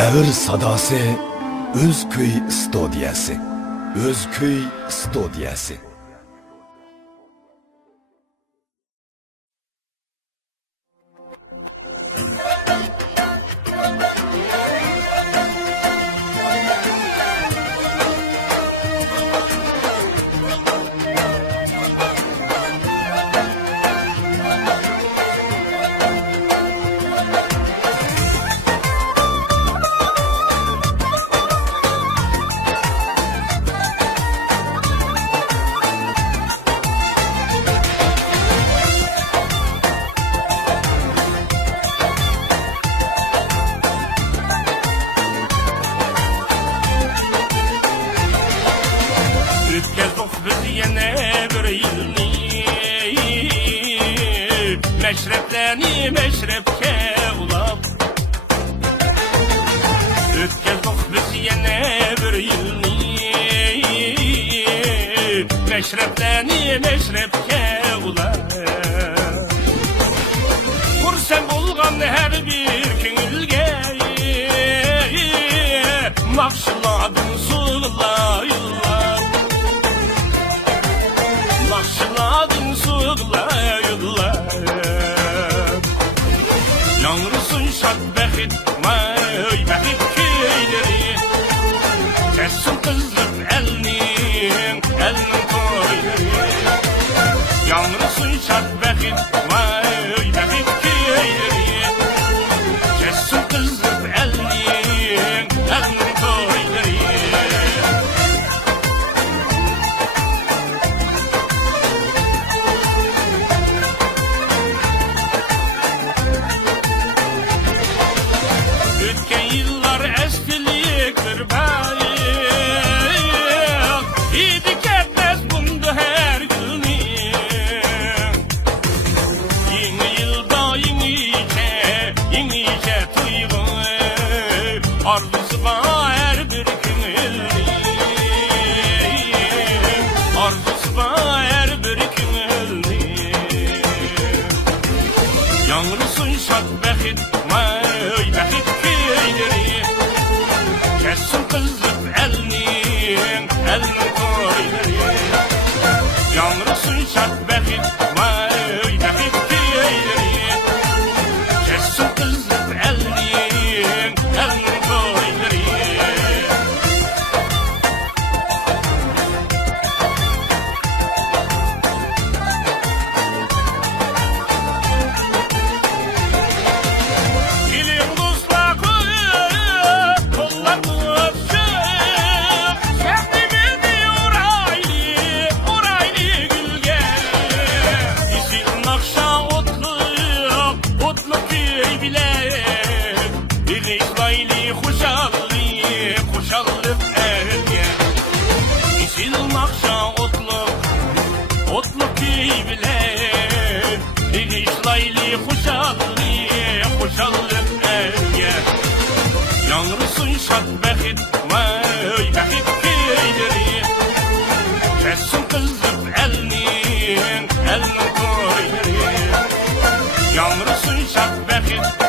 Davr sadası Özköy studiyası. Özköy studiyası. Meşreplerini meşrepke ulap Ötkezdik biz yine bir yılni Meşreplerini meşrepke ulap Kursen bulgan her bir künülge Makşıladın suğla yıllar Makşıladın suğla yıllar Yanrısın şart bəxit, may bəxit köyleri Kəssin qızlıq əlinin toyları Yanrısın şart bəxit, may bəxit köyleri Kəssin qızlıq əlinin toyları Yıllar estiliktir bayık İdik etmez bundu her günü Yeni yılda yenice tuygu Arzusu var her bir günü Arzusu var her bir günü Yanrısın şat bəxit, may bəxit Kəssin qızlıq əlinin toyları Yanrısın şart bəxit, may bəxit köyləri Kəssin qızlıq əlinin toyları Yanrısın şart bəxit, may bəxit köyləri Kəssin qızlıq əlinin toyları Yanrısın şart bəxit